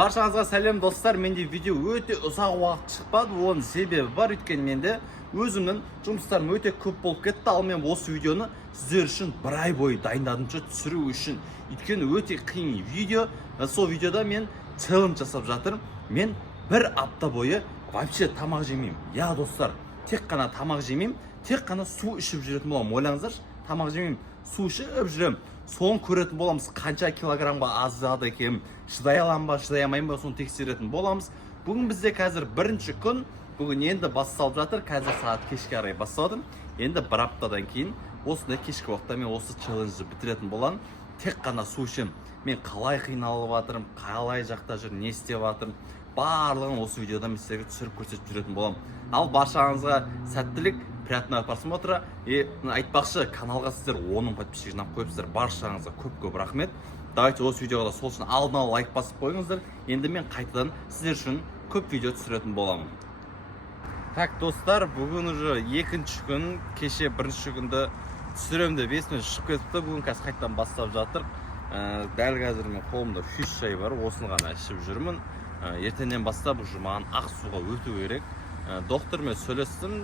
Баршаңызға сәлем достар, менде видео өте ұзақ уақыт шықпады, оның себебі бар, өйткені менде өзімнің жұмыстарым өте көп болып кетті. Ал мен осы видеоны сіздер үшін бір ай бойы дайындадымша түсіру үшін. Өйткені өте қиын видео. Сол видеода мен челлендж жасап жатырмын. Мен бір апта бойы вообще тамақ жемеймін. Я достар, тек қана тамақ жемеймін, тек қана су ішіп жүретін боламын. Ойлаңыздаршы, тамақ жемеймін, су ішіп жүремін. Соны көретін боламыз, қанша килограммға азады екенім, шыдай аламын ба, шыдай алмаймын ба, соны тексеретін боламыз. Бүгін бізде қазір бірінші күн, бүгін енді басталып жатыр, қазір сағат кешке қарай басталды. Енді бір аптадан кейін осындай кешкі уақытта мен осы челленджді бітіретін боламын. Тек қана су ішемін. Мен қалай қиналып жатырмын, қалай жақта жүрмін, не істеп жатырмын, барлығын осы видеода мен сіздерге түсіріп көрсетіп жүретін боламын. Ал баршаңызға сәттілік, приятного просмотра. Айтпақшы, каналға сіздер 10 подписчик жинап қойыпсыздар. Баршаңызға көп рахмет. Давайте осы видеоға сол үшін алдын ала лайк басып қойыңыздар. Енді мен қайтадан сіздер үшін көп видео түсіретін боламын. Так, достар, бүгін уже екінші күн, кеше бірінші күнді түсіремін деп есімнен шығып кетіпті. Бүгін қазір қайтадан бастап жатыр. Дәл қазір мен қолымда фиш шай бар, осыны ғана ішіп жүрмін. Ертеңнен бастап уже маған ақ суға өту керек. Доктормен сөйлестім,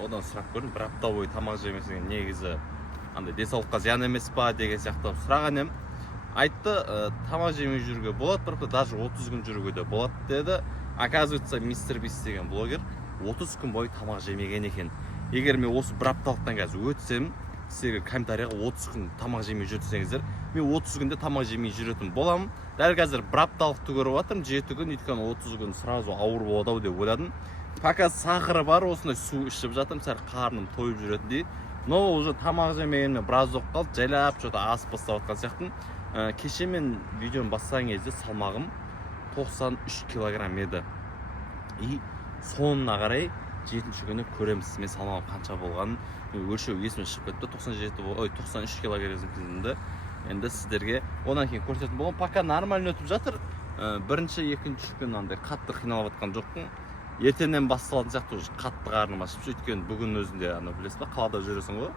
одан сұрақ көрдім, бір апта бойы тамақ жемесең негізі андай денсаулыққа зиян емес па деген сияқты сұраған едім. Айтты, тамақ жемей жүруге болады, бірақ даже 30 күн жүруге де болады деді. Оказывается, мистер Бист деген блогер 30 күн бойы тамақ жемеген екен. Егер мен осы бір апталықтан қазір өтсем, сіздерге комментарияға 30 күн тамақ жемей жүрсеңіздер, мен 30 күнде тамақ жемей жүретін боламын. Дәл қазір бір апталықты көріп жатырмын, 7 күн, өйткені 30 күн сразу ауыр болады деп ойладым. Пока сахары бар, осындай су ішіп жатырмын, сәл қарным тойып жүретіндей. Но уже тамақ жемегеніме біраз болып қалды, жайлап что-то асып бастап жатқан сияқтымын. Кеше мен видеоны бастаған кезде салмағым 93 килограмм еді. И соңына қарай 7-ші күні көреміз мен салмағым қанша болғанын. Өлшеу есіме шығып кетті, 93 килограммды. Енді сіздерге одан кейін көрсететін боламын. Пока нормально өтіп жатыр. Бірінші, екінші күн андай қатты қиналып жатқан жоқпын. Ертеңнен басталатын сияқты уже қатты қарным ашып, өйткені бүгін өзінде ана білесіз ба, қалада жүресің ғой.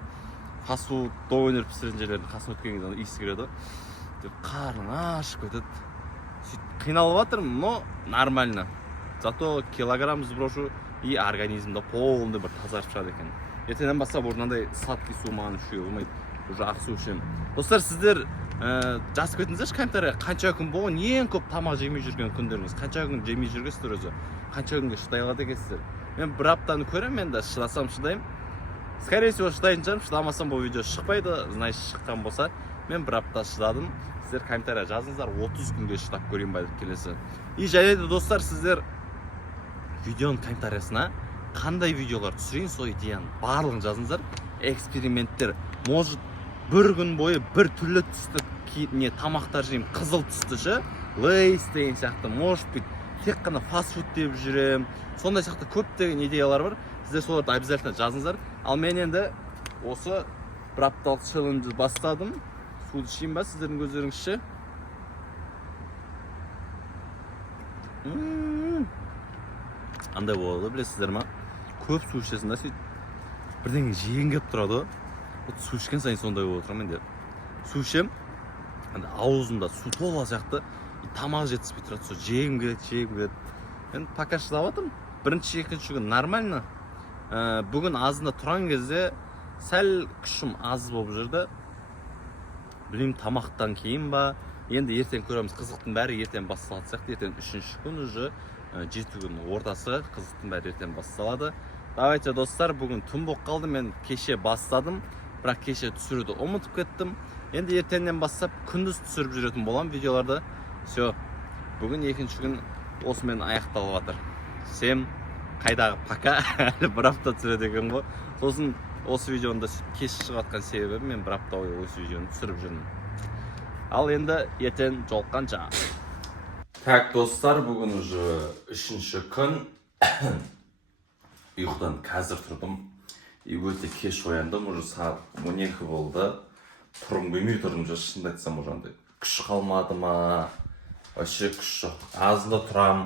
Фастфуд, дойнер пісіретін жерлердің қасына өткен кезде иіс кіреді. Қарның ашып кетеді. Қиналып жатырмын, но нормально. Зато килограмм сброшу и организмда полный бір тазарып шығады екен. Ертеңнен бастап орнандай сладкий су маған ішуге болмайды. Уже ақ су ішемін. Достар, сіздер жазып кетіңіздерші комментарияға, қанша күн болған ең көп тамақ жемей жүрген күндеріңіз, қанша күн жемей жүргенсіздер өзі, қанша күнге шыдай алады екенсіздер. Мен бір аптаны көремін, енді шыдасам шыдаймын. Скорее всего шыдайтын шығармын, шыдамасам бұл видео шықпайды. Значит, шыққан болса, мен бір апта шыдадым. Сіздер комментария жазыңыздар, 30 күнге шыдап көрейін ба деп келесі. И және де достар, сіздер видеоның комментариясына қандай видеолар түсірейін, сол идеяны барлығын жазыңыздар. Эксперименттер, может бір күн бойы бір түрлі түсті не тамақтар жеймін, қызыл түсті ше, лейс деген сияқты, может быть, тек қана фастфуд деп жүрем. Сондай сияқты көптеген идеялар бар. Сіздер соларды обязательно жазыңыздар. Ал мен енді осы бір апталық челленджді бастадым. Суды ішейін ба сіздердің көздеріңізше? Андай болады, білесіздер ма? Көп су ішесің да, сөйтіп бірдеңе жеген келіп тұрады. Су ішкен сайын сондай болып отырмын менде. Су ішем, аузымда су тола сияқты, тамақ жетіспей тұрады, сол жегім келеді. Мен пока шыдап жатырмын. Бірінші, екінші күн нормально. Бүгін азында тұрған кезде сәл күшім аз болып жүрді. Білмеймін, тамақтан кейін ба. Енді ертең көреміз, қызықтың бәрі ертең басталады сияқты. Ертең үшінші күн уже 7 күн ортасы, қызықтың бәрі ертең басталады. Давайте, достар, бүгін түн болып қалды, мен кеше бастадым, бірақ кеше түсіруді ұмытып кеттім. Енді ертеңнен бастап күндіз түсіріп жүретін болам видеоларды. Все, бүгін екінші күн осымен аяқталып жатыр. Всем қайдағы пока, әлі бір апта түсіреді екен ғой. Сосын осы видеоны кеш шығатқан себебі мен бір апта бойы осы видеоны түсіріп жүрмін. Ал енді ертең жолыққанша. Так, достар, бүгін уже үшінші күн. Ұйқыдан қазір тұрдым. Өте кеш ояндым, уже сағат 12 болды. Тұрғым келмей тұрдым, шынымды айтсам, уже андай күш қалмады ма? Вообще күш жоқ. Азында тұрам.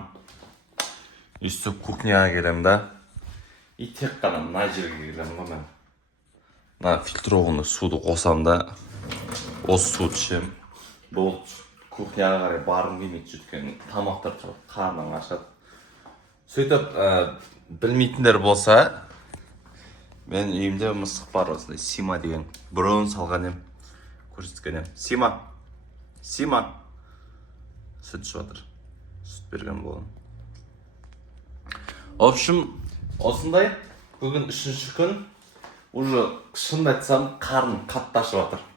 Өстіп кухняға келем да. И тек қана мына жерге келем ғой мен. Мына фильтрованный суды қосам да, осы суды ішем. Болды. кухняға қарай барғым келмейді, өйткені тамақтар қарның ашады. Сөйтіп, білмейтіндер болса, мен үйімде мысық бар, осындай Сима деген бұрын салған ем, көрсеткен ем. Сима сүт ішіп жатыр, сүт берген болған. В общем, осындай бүгін 3-ші күн, уже шынымды айтсам қарным қатты ашып жатыр.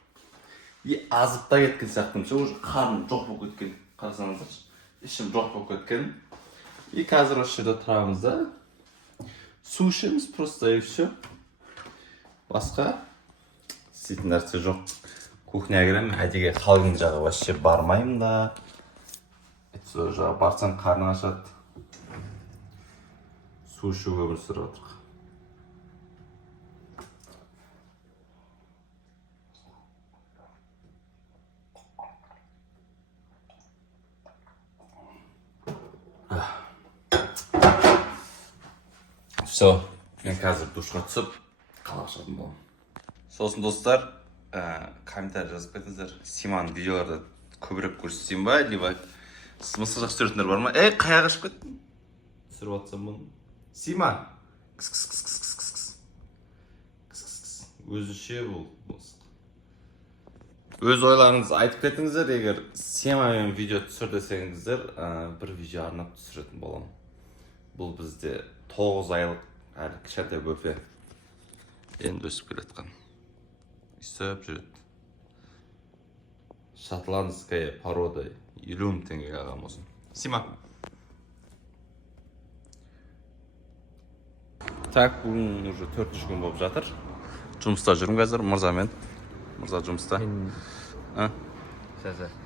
Азып та кеткен сияқтымша, уже қарным жоқ болып кеткен. Қарасаңыздаршы, ішім жоқ болып кеткен. И қазір осы жерде тұрамыз да. Су ішеміз просто и все. Басқа істейтін нәрсе жоқ. Кухняға кіремін, әдеге халдың жағы вообще бармаймын да. Сол жағы барсаң қарның ашады. Су ішуге өмір сүріп отырық. Все, мен қазір душқа түсіп, қалақ шығатын болам. Сосын достар, комментарий жазып кетіңіздер. Симаның видеоларды көбірек көрсетейін ба, либо сіз мысық жақсы көретіндер бар ма? Қаяға ашып кеттің? Түсіріп атсам бұны. Сима! Өзінше бұл мысық. Өз ойларыңызды айтып кетіңіздер, егер Симамен видео түсір десеңіздер, бір видео арнап түсіретін болам. Бұл бізде 9 айлық әлі кішкентай бөпе. Енді өсіп келатқан. Үсіп жүреді. Шотландская порода 50 мың теңгеге алған болсын. Сима. Так, бүгін уже 4-ші күн болып жатыр. Жұмыста жүрмін қазір, мырзамен. Мырза жұмыста.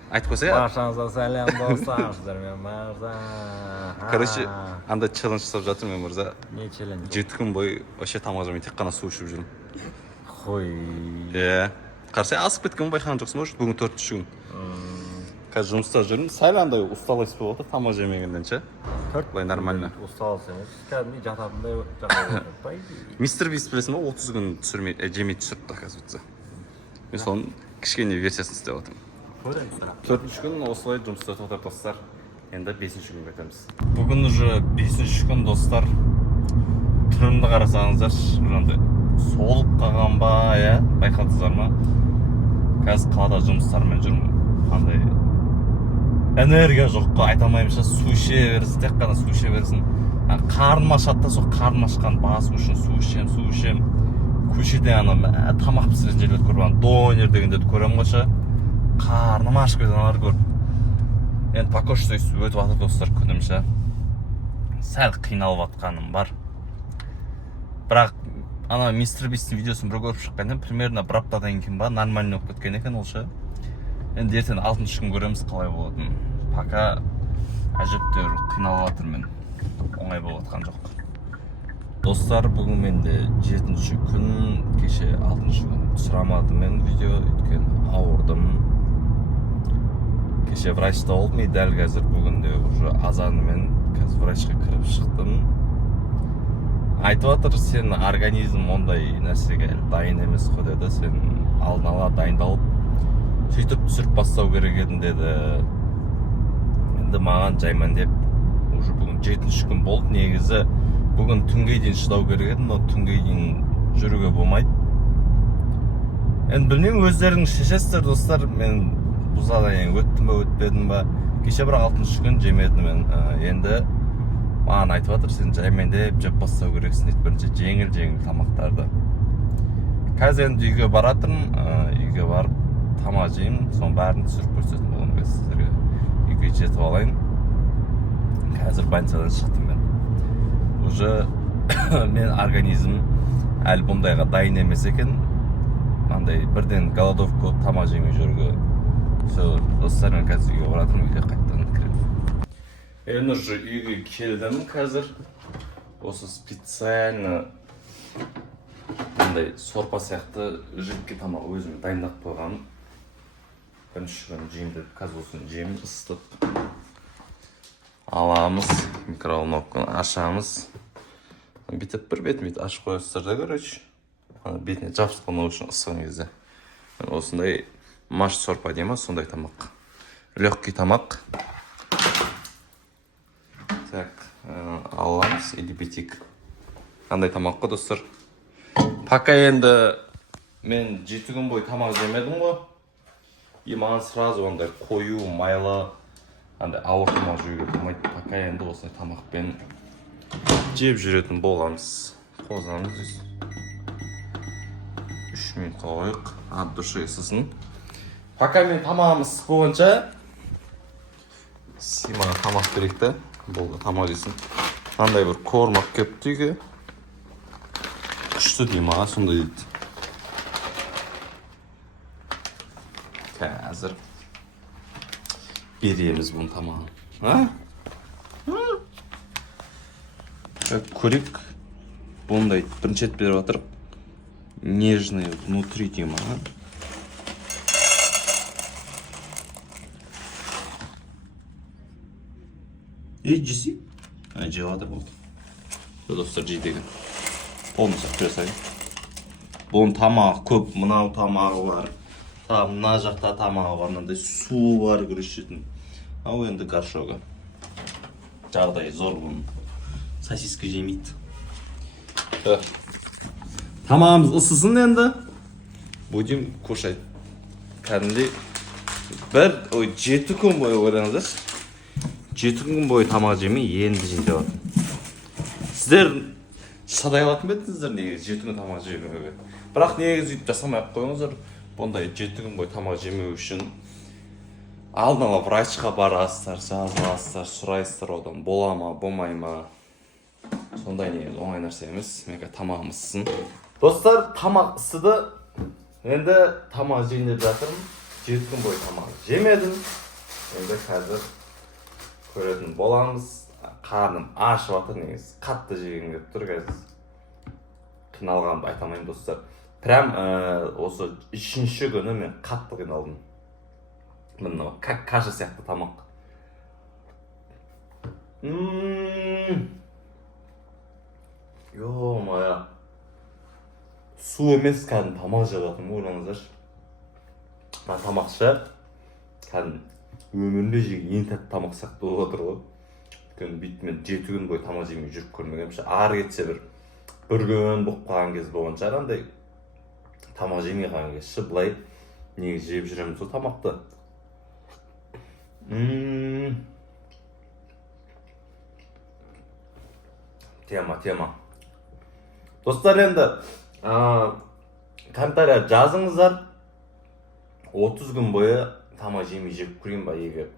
Айтып қойса? Баршаңызға сәлем достар, мен мырза. Короче, андай челлендж жасап жатырмын мен мырза. Не челлендж? 7 күн бойы вообще тамақ жемей тек қана су ішіп жүрмін. Қой. Қарсы асып кеткен байқаған жоқсың ба? Бүгін 4-ші күн. Қазір жұмыста жүрмін. Сәл андай усталость болып отыр тамақ жемегенден ше. Былай нормально. Усталость емес. Кәдімгідей жататындай жатыр. Мистер Бист білесің ба? 30 күн жемей түсіріпті қазір өтсе. Мен соның кішкене версиясын істеп отырмын. 4-ші күн осылай жұмыста тоқтар достар. Енді 5-ші күн кетеміз. Бүгін уже 5-ші күн достар. Түрімді қарасаңыздар, жаңағыдай солып қалған ба, байқадыңыздар ма? Қазір қалада жұмыстармен жүрмін. Қандай энергия жоққа айта алмаймынша, су іше берсін, тек қана су іше берсін. Қарным ашады да, сол қарным ашқан басу үшін су ішем. Көшеде тамақ пісіретін жерлерді көріп, донер дегендерді көремін ғой ше. Қарным ашып кеткен аналар көріп. Енді покошты өтіп жатыр достар күнімше. Сәл қиналып жатқаным бар. Бірақ ана мистер Бистің видеосын бір көріп шыққан, примерно бір аптадан кейін ба нормально болып кеткен екен ол ше. Енді ертең 6-ші күн көреміз қалай болатынын. Пока әжептәуір қиналып жатырмын. Оңай болып жатқан жоқ. Достар, бүгін менде 7-ші күн, кеше 6-ші күн түсірамадым мен видео, өйткені ауырдым. Кеше врачта болдым, и дәл қазір бүгінде уже азанымен қазір врачқа кіріп шықтым. Айтып жатыр, сен организм ондай нәрсеге дайын емес қой деді, сен алдын ала дайындалып, сөйтіп түсіріп бастау керек едің деді. Енді маған жайман деп, уже бүгін 7-ші күн болды, негізі бүгін түнге дейін шыдау керек еді, но түнге дейін жүруге болмайды. Енді білмеймін, өздеріңіз шешесіздер достар, мен бұл задание өттім ба, өтпедім ба. Кеше бірақ 6-ші күн жемедім мен. Енді маған айтып жатыр, сен жаймен деп жеп бастау керексің дейді, бірінші жеңіл тамақтарды. Қазір енді үйге баратырмын, үйге барып тамақ жеймін, соның бәрін түсіріп көрсететін боламын сіздерге. Үйге жетіп алайын. Қазір больницадан шықтым мен. Уже мен организм әлі бұндайға дайын емес екен. Мандай бірден голодовка тамақ жемей жүруге. Все, достар, мен қазір үйге баратырмын, үйге қайттан кіремін. Енді уже үйге келдім қазір. Осы специально мындай сорпа сияқты жидкий тамақ өзім дайындап қойғаным. Бірінші күн жеймін деп, қазір осыны жеймін, ысытып. Аламыз, микроволновканы ашамыз. Бүйтіп бір бетін бүйтіп ашып қойасыздар да, короче. Бетіне жабыстырмау үшін ысыған кезде. Осындай маш сорпа деймін, сондай тамақ. легкий тамақ. Так, аламыз или бетик. Қандай тамақ қой достар. Пока енді мен 7 күн бойы тамақ жемедім ғой. И маған сразу ондай қою, майлы, андай ауыр тамақ жеуге болмайды. Пока енді осындай тамақпен жеп жүретін боламыз. Қозамыз 3 минутқа қойық. От души ысысын. Пока мен тамағымыз болғанша Симаға тамақ беректі. Болды тамақ жесін. Андай бір кормақ кепті үйге. Күшті дейм аға, сондай дейді. Қазір береміз бұны тамағын. Көрек бұндай бірінші рет беріп жатыр. Нежный внутри дейм аға. Жесі? Жеп жатыр болды. Достар жейдегі. Полностью жасайын. Бұның тамағы көп, мынау тамағы бар. Мына жақта тамағы бар, мынандай су бар күрешетін. Ау енді горшогы. Жағдай зор бұның. Сосиска жемейді. Тамағымыз ысысын енді. Будем кушать. Кәдімдей 7 күн бойы ойлаңыздаршы. 7 күн бойы тамақ жемей енді жейді жатыр. Сіздер шадай алатын беттіңіздер негізі 7 күн тамақ жемеуге. Бірақ негізі үйіп жасамай-ақ қойыңыздар. Бұндай 7 күн бойы тамақ жемеу үшін алдын ала врачқа барасыздар, жазыласыздар, сұрайсыздар одан бола ма, болмай ма. Сондай негізі оңай нәрсе емес. Менің тамағым ысысын. Достар, тамақ ысыды. Енді тамақ жейін деп жатырмын. 7 күн бойы тамақ жемедім. Енді қазір көретін боламыз. Қарным ашып жатыр негізі. Қатты жеген келіп тұр қазір. Қиналғанымды айтамайын достар. Прям осы 3-ші күні мен қатты қиналдым. Мына каша сияқты тамақ. Ё-моё. Су емес, кәдім тамақ жеп жатырмын, ойлаңыздаршы. Мына тамақшы кәдім өмірімде жеген ең тәтті тамақ сияқты болып отыр ғой. Өйткені бүйтіп мен 7 күн бойы тамақ жемей жүріп көрмегенмін. Ары кетсе бір күн болып қалған кез болған шығар, андай тамақ жемей қалған кез. Былай негізі жеп жүреміз ол тамақты. Тема. Достар, енді комментария жазыңыздар. 30 күн бойы тамақ жемей жеп көрейін ба егер.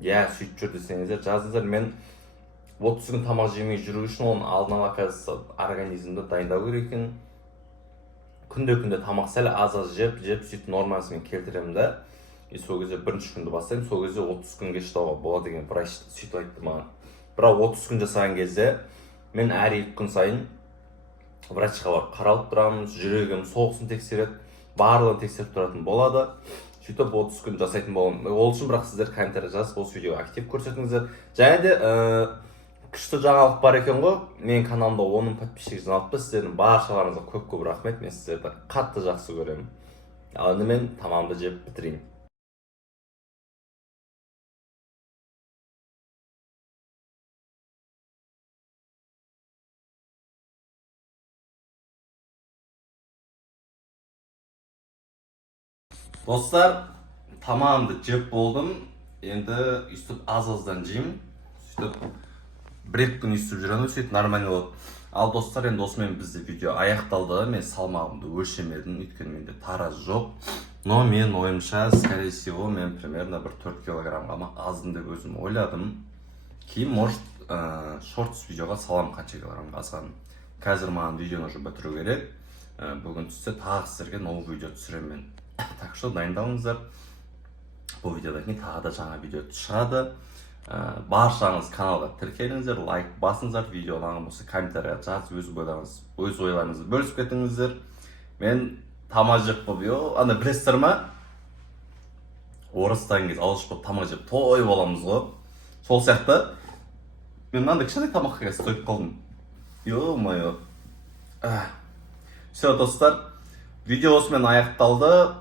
Сөйтіп жүр десеңіздер жазыңыздар. Мен 30 күн тамақ жемей жүру үшін оның алдын ала қазір организмді дайындау керек екен. Күнде тамақ сәл аз жеп, сөйтіп нормасымен келтіремін да. Сол кезде бірінші күнді бастаймын, сол кезде 30 күнге шыдауға болады деген врач сөйтіп айтты маған. Бірақ 30 күн жасаған кезде мен әр 2 күн сайын врачқа барып қаралып тұрамын, жүрегім соғысын тексереді, барлығын тексеріп тұратын болады. Сөйтіп 30 күн жасайтын боламын. Ол үшін бірақ сіздер комментария жазып, осы видеоға актив көрсетіңіздер. Және де күшті жаңалық бар екен ғой. Менің каналымда 10 подписчик жиналыпты. Сіздердің баршаларыңызға көп рахмет. Мен сіздерді қатты жақсы көремін. Ал енді мен тамағымды жеп бітірейін. Достар, тамағымды жеп болдым. Енді үстіп аз-аздан жеймін. Сөйтіп 1-2 күн үстіп жүрген сөйтіп нормально болады. Ал достар, енді осымен бізде видео аяқталды. Мен салмағымды өлшемедім, өйткені менде тараз жоқ. Но мен ойымша, скорее всего, мен примерно бір 4 килограммға аздым деп өзім ойладым. Кейін, может, шортс видеоға салам қанша килограммға азғанын. Қазір маған видеоны уже бітіру керек. Бүгін түссе тағы сіздерге новый видео түсіремін мен. Так что дайындалыңыздар. Бұл видеодан кейін тағы да жаңа видео шығады. Баршаңыз каналға тіркеліңіздер, лайк басыңыздар, видеодан болса комментария жазып, өз ойларыңызды бөлісіп кетіңіздер. Мен тамақ жеп болып, ана білесіздер ма? Орыстан кез алғаш болып тамақ жеп той боламыз ғой. Сол сияқты мен мынандай кішкентай тамаққа қазір тойып қалдым. Ё-моё. Все, достар, видео осымен аяқталды.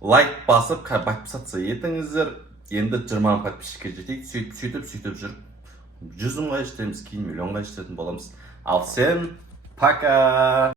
Лайк басып, подписаться етіңіздер. енді 20 мың подписчикке жетейік, сөйтіп жүріп 100 мыңға жетеміз, кейін миллионға жететін боламыз. Ал сен пока.